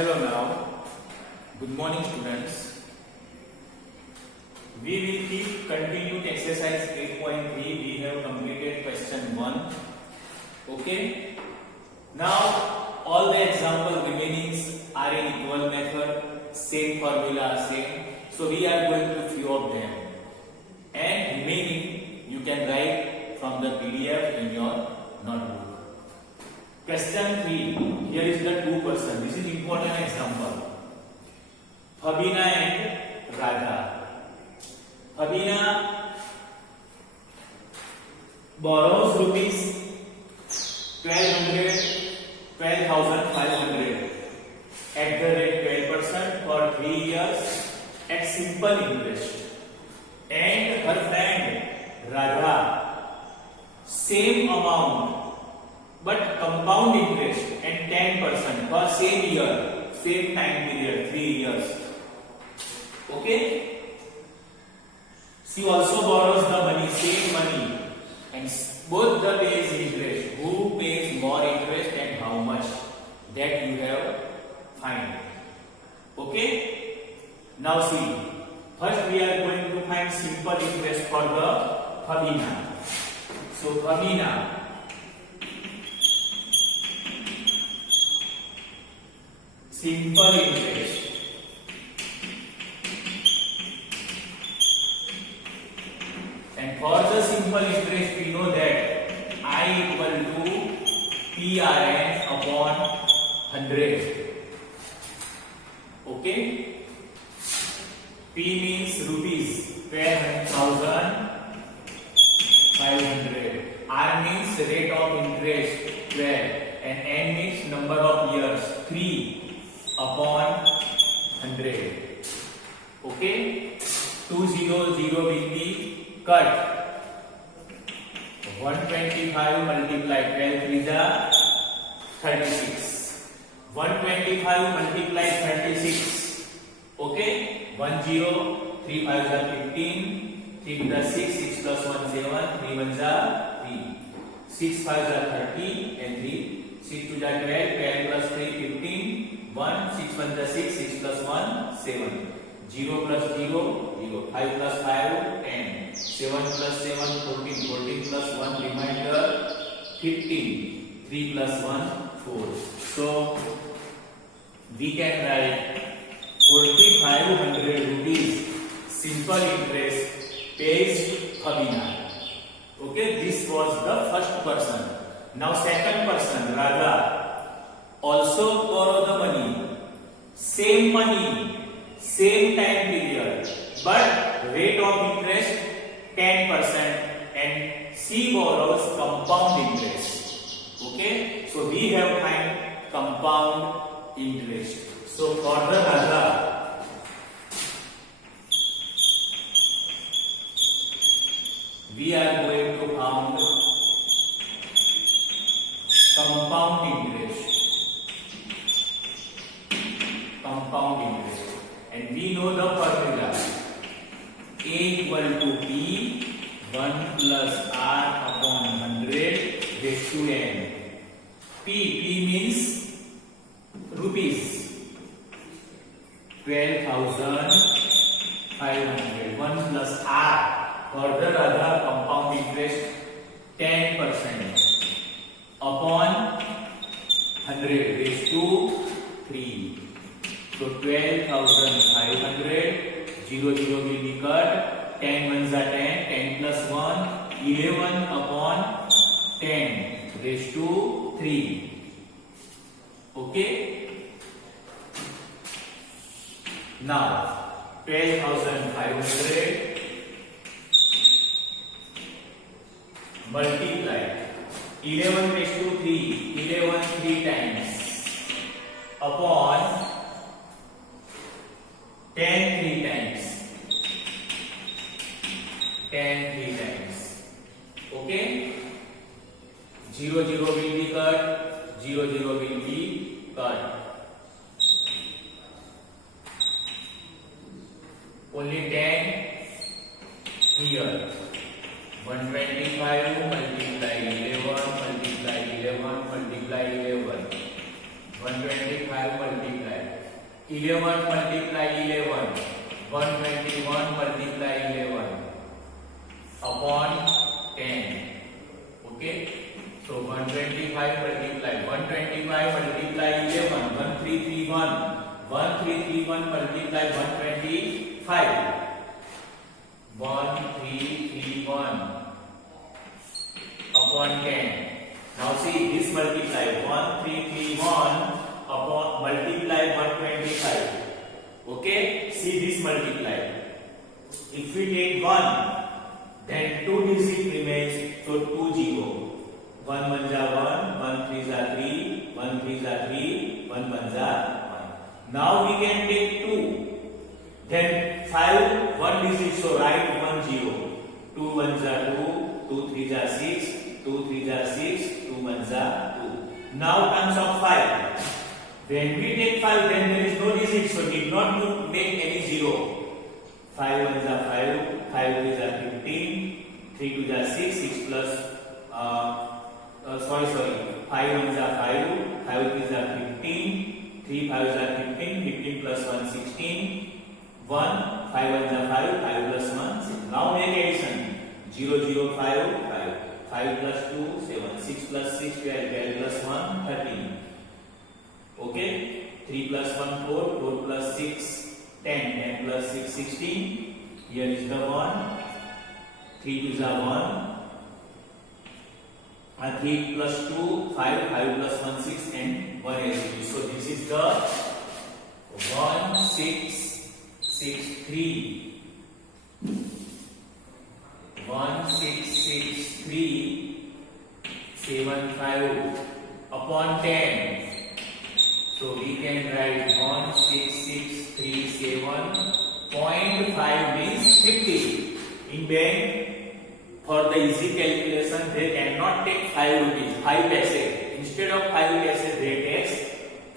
Hello now. Good morning students. We will keep continued exercise 8.3. We have completed question 1. Okay. Now all the example remainings are in equal method. Same formula same. So we are going to few of them. And remaining you can write from the PDF in your notebook. Question 3. Here is the two person. This is important example. Fabina and Radha. Fabina borrows rupees 12,500 at the rate 12% for 3 years at simple interest. And her friend Radha, same amount but compound interest and 10% for same year, same time period, 3 years. Okay? She also borrows the money, same money, and both the pays interest. Who pays more interest and how much? That you have find. Okay? Now see. First we are going to find simple interest for the Fabina. So Fabina, simple interest. And for the simple interest, we know that I equal to PRN upon 100. Okay? P means rupees, 12,500. R means rate of interest, 12. And N means number of years, 3 upon 100. Okay? 200 will be cut. 125 multiplied 12 3 is 36. 125 multiplied 36. Okay? 10 3 5 is 15. 3 is 6. 6 plus 1 7. 3 1 is 3. 6 5 is 30 and 3. 6 2 is 12. 12 plus 3 15. 1 6 1 is 6. 6 plus 1 7. 0 plus 0 0. 5 plus 5 10. 7 plus 7 14. 14 plus 1 reminder 15. 3 plus 1 4. So we can write 4,500 rupees simple interest pays Fabina. Okay, this was the first person. Now second person, Radha, also borrow the money, same time period, but rate of interest 10% and she borrows compound interest. Okay, so we have find compound interest. So for the Radha, we are going to find compound interest. And we know the formula. A equal to P 1 plus R upon 100 raised to N. P means rupees. 12,500. 1 plus R. For the Radha compound interest 10% upon 100 raised to 3. So 12,500. 0 will be cut. 10 1s are 10. 10 plus 1 11 upon 10 raised to 3. Okay. Now 12,500 multiply 11 raised to 3. 11 3 times upon 10 3 times. 10 3 times. Okay. 0 will be cut. 0 will be cut. Only 10 here. 125 multiply 11 multiply 11 multiply 11. 125 multiply 11 multiply 11, 121 multiply 11 upon 10. Okay, so 125 multiply 11, 1331, 1331 multiply 125, 1331 upon 10. Now see this multiply 1331 upon multiply 125. Okay, see this multiply. If we take 1, then 2 digit remains, so 2 0. 1 1 ja 1, 1 3 ja 3, 1 3 ja 3, 1 1 ja 1. Now we can take 2. Then 5, 1 digit, so write 1 0. 2 1 ja 2, 2 3 ja 6, 2 3 ja 6, 2 1 ja 2. Now terms of 5. When we take 5, then there is no digit, so need not make any 0. 5 1 ja 5, 5 3 ja 15, 3 2 ja 6, 6 plus 5 1 ja 5, 5 3 ja 15, 3 5 ja 15, 15 plus 1 16, 1 5 1 ja 5, 5 plus 1 6. Now make addition. 0 0 5 5, 5 plus 2 7, 6 plus 6 12, 12 plus 1 13. Okay, 3 plus 1 4, 4 plus 6 10, 10 plus 6 16. Here is the 1, 3 2 is 1, and 3 plus 2 5, 5 plus 1 6, and 1 is 2. So this is the 1663 166375 upon 10. So we can write 16637.5 means 50. In bank, for the easy calculation, they cannot take 5 rupees, 5 paise. Instead of 5 paise, they take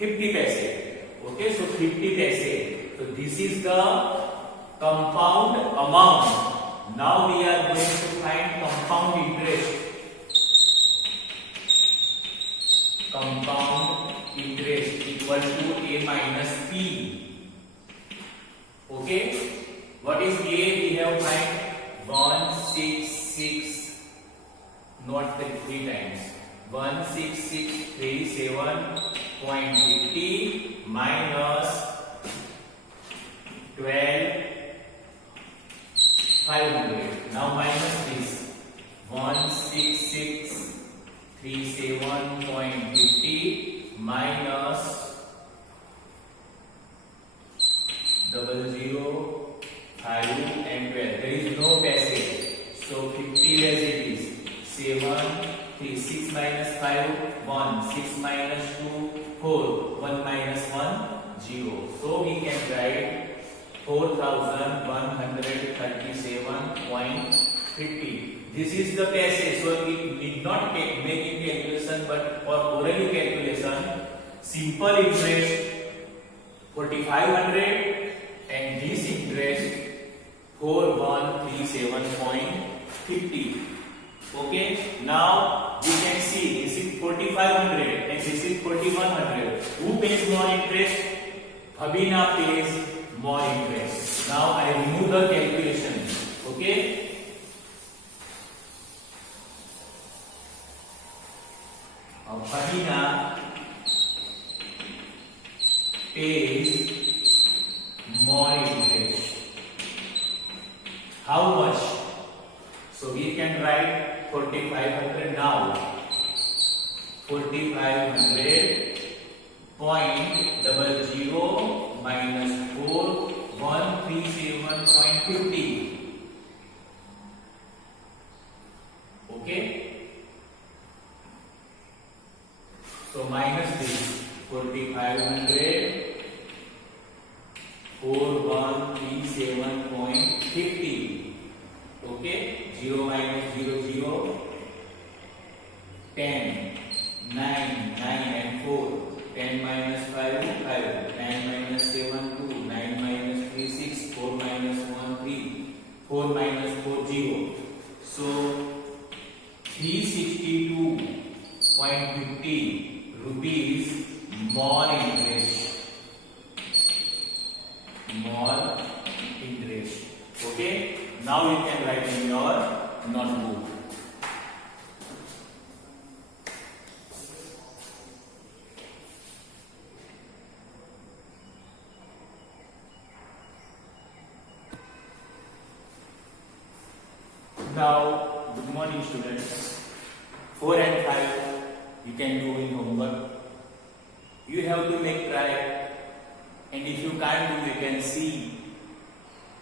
50 paise. Okay, so 50 paise. So this is the compound amount. Now we are going to find compound interest. Compound interest equal to A minus P. Okay, what is A? We have find 166, not 3 times. 16637.50 minus 12,500. Now minus this 16637.50 minus 00 5 and 12. There is no passage, so 50 as it is. 7 3 6 minus 5 1, 6 minus 2 4, 1 minus 1 0. So we can write 4137.50. This is the passage, so we did not make calculation, but for oral calculation, simple interest 4500 and this interest 4137.50. Okay, now we can see this is 4500 and this is 4100. Who pays more interest? Bhabina pays more interest. Now I remove the calculation. Okay, Bhabina pays more interest. How much? So we can write 4500 now. 4500.00 minus 4137.50. Okay. So minus this 4500 4137.50. Okay, 0 minus 0 0, 10 9 9 and 4, 10 minus 5 5, 9 minus 7 2, 9 minus 3 6, 4 minus 1 3, 4 minus 4 0. So 362.50 rupees more interest. Now you can write in your notebook. Now, good morning students. 4 and 5 you can do in homework. You have to make try, and if you can't do, you can see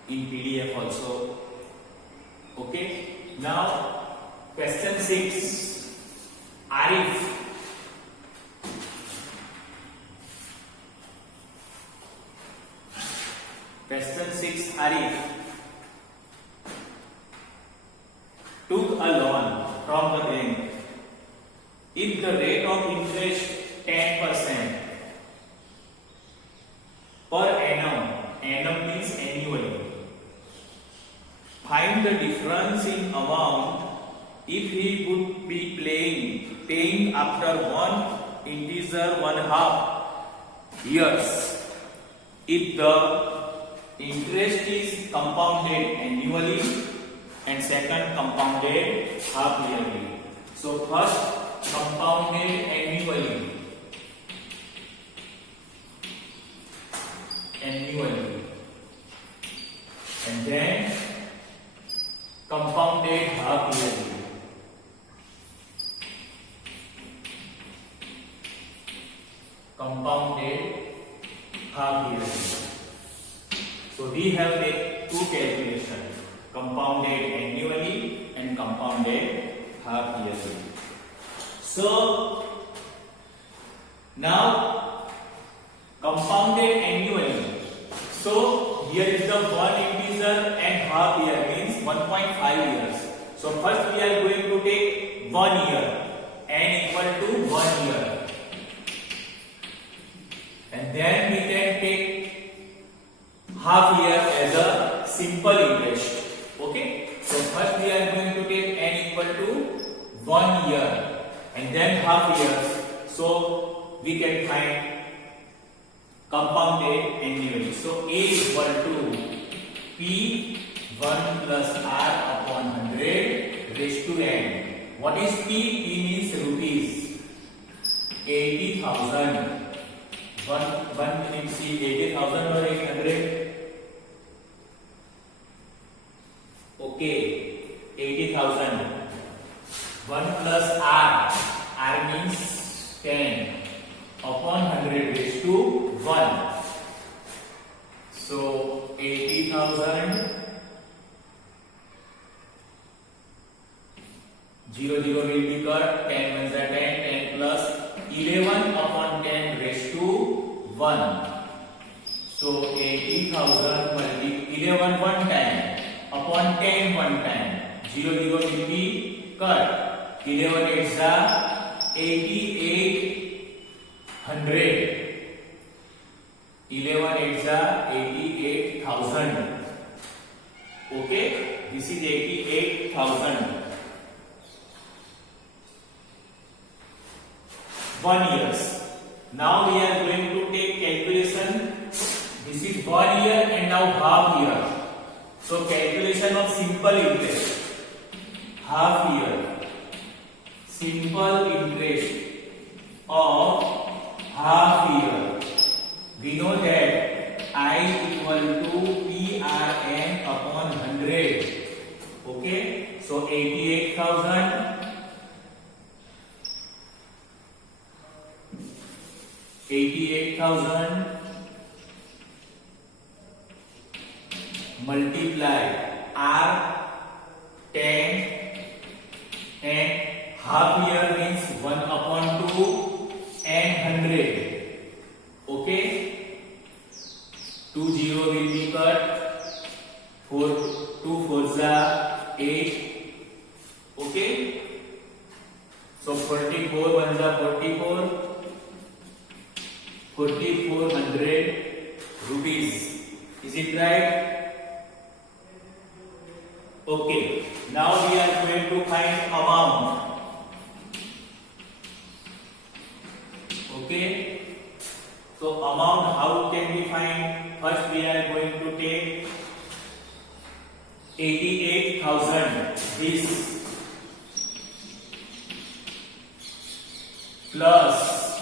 in PDF also. Okay. Now, question 6. Arif. Question 6. Arif took a loan from the bank. If the rate of interest 10% per annum means annually. Find the difference in amount if he would be paying after one integer 1/2 years. If the interest is compounded annually and second compounded half yearly. So first compounded annually. And then compounded half yearly. So we have made two calculations, compounded annually and compounded half yearly. So now compounded annually. So here is the one integer and half year means 1.5 years. So first we are going to take 1 year, n equal to 1 year. And then we can take half year as a simple interest. Okay. So first we are going to take n equal to 1 year and then half years. So we can find compounded annually. So A equal to P1 plus R upon 100 raised to n. What is P? P means rupees. 80,000. One means 80,000 or 800. Okay, 80,000. 1 plus R. R means 10 upon 100 raised to 1. So 80,000. 0 0 will be cut. 10 ones are 10. 10 plus 11 upon 10 raised to 1. So 80,000 multiplied 11 one time upon 10 one time. 0 0 will be cut. 11 8s are 8800. 11 8s are 88,000. Okay, this is 88,000. 1 years. Now we are going to take calculation. This is 1 year and now half year. So calculation of simple interest. Half year. Simple interest of half year. We know that I equal to PRN upon 100. Okay. So 88,000. 88,000 multiply R 10 and half year means 1 upon 2 and 100. Okay. 2 0 will be cut. 4 2 4s are 8. Okay. So 44 1s are 44. 4,400 rupees. Is it right? Okay. Now we are going to find amount. Okay. So amount, how can we find? First we are going to take 88,000 this plus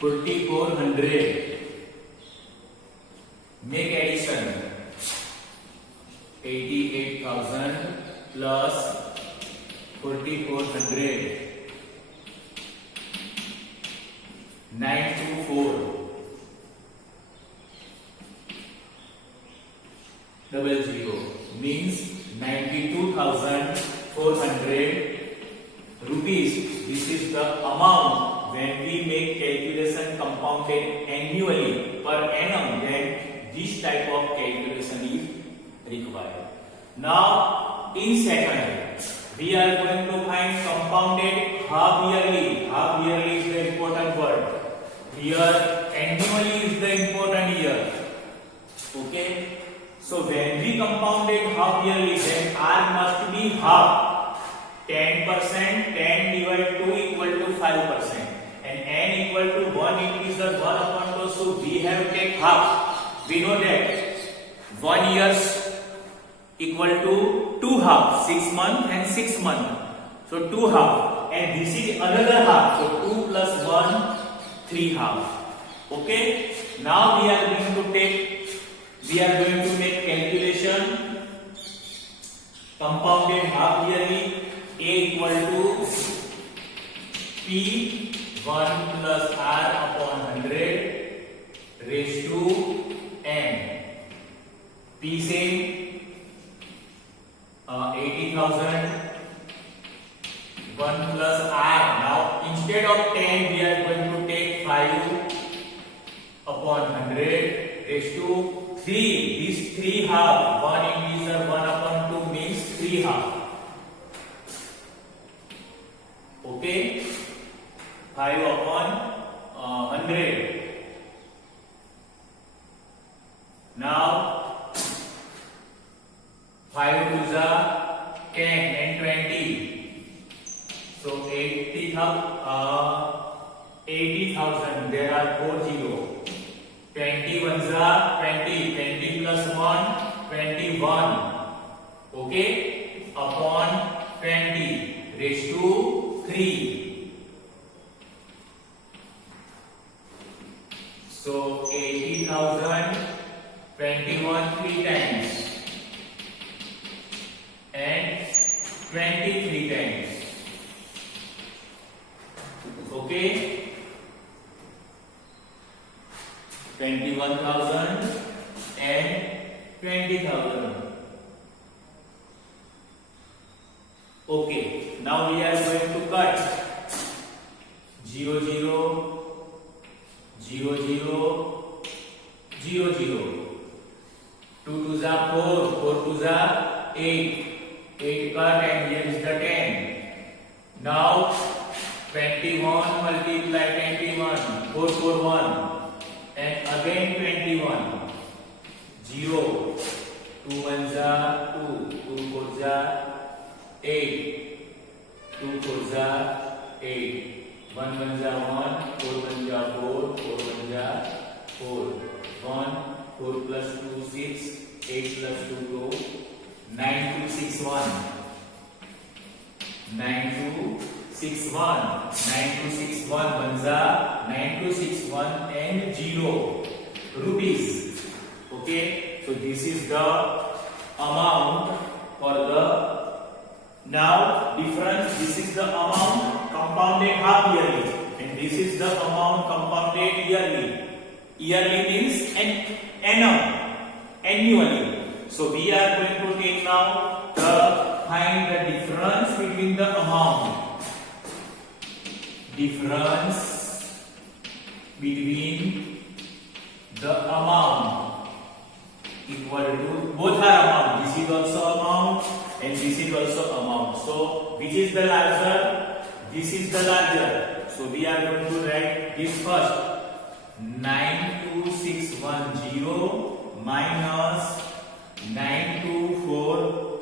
4,400. Make addition. 88,000 plus 4,400. 924 00 means 92,400 rupees. This is the amount when we make calculation compounded annually per annum, then this type of calculation is required. Now in second we are going to find compounded half yearly. Half yearly is the important word. Here annually is the important year. Okay. So when we compounded half yearly, then R must be half. 10%, 10 divided 2 equal to 5%. And n equal to 1 increase the 1 upon 2. So we have to take half. We know that 1 years equal to 2 half. 6 months and 6 months. So 2 half. And this is another half. So 2 plus 1, 3 half. Okay. Now we are going to make calculation compounded half yearly. A equal to P1 plus R upon 100 raised to n. P same 80,000. 1 plus R. Now instead of 10 we are going to take 5 upon 100 raised to 3. This 3 half. 1 increase 1 upon 2 means 3 half. Okay. 5 upon 100. Now 5 to the 10 and 20. So 80,000. There are 4 zeros. 20 ones are 20. 20 plus 1, 21. Okay. Upon 20 raised to 3. So 80,000, 21 3 times and 23 times. Okay. 21,000 and 20,000. Okay. Now we are going to cut 0 0 0 0 0 0. 2 to the 4, 4 to the 8. 8 cut and here is the 10. Now 21 multiply 21. 4 4 1 and again 21. 0. 2 ones are 2. 2 fours are 8. 2 fours are 8. 1 ones are 1. 4 ones are 4. 4 ones are 4. 1. 4 plus 2 6. 8 plus 2 2. 9 2 6 1. 9 2 6 1. 9 2 6 1 ones are 9 2 6 1 and 0 rupees. Okay. So this is the amount for the now difference. This is the amount compounded half yearly and this is the amount compounded yearly. Yearly means annum, annually. So we are going to take now find the difference between the amount. Difference between the amount equal to both are amount. This is also amount and this is also amount. So which is the larger? This is the larger. So we are going to write this first. 92610 minus 92400.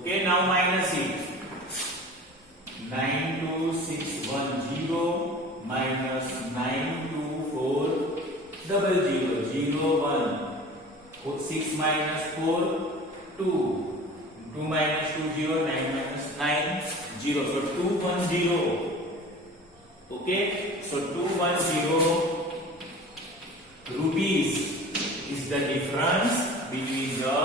Okay, now minus it. 92610 minus 92400. 0 1 6 minus 4, 2. 2 minus 2, 0. 9 minus 9, 0. So 210. Okay. So 210 rupees is the difference between the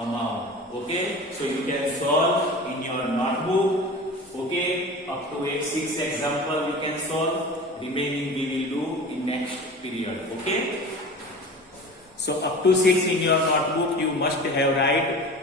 amount. Okay. So you can solve in your notebook. Okay. Up to 6 example you can solve. Remaining we will do in next period. Okay. So up to 6 in your notebook you must have write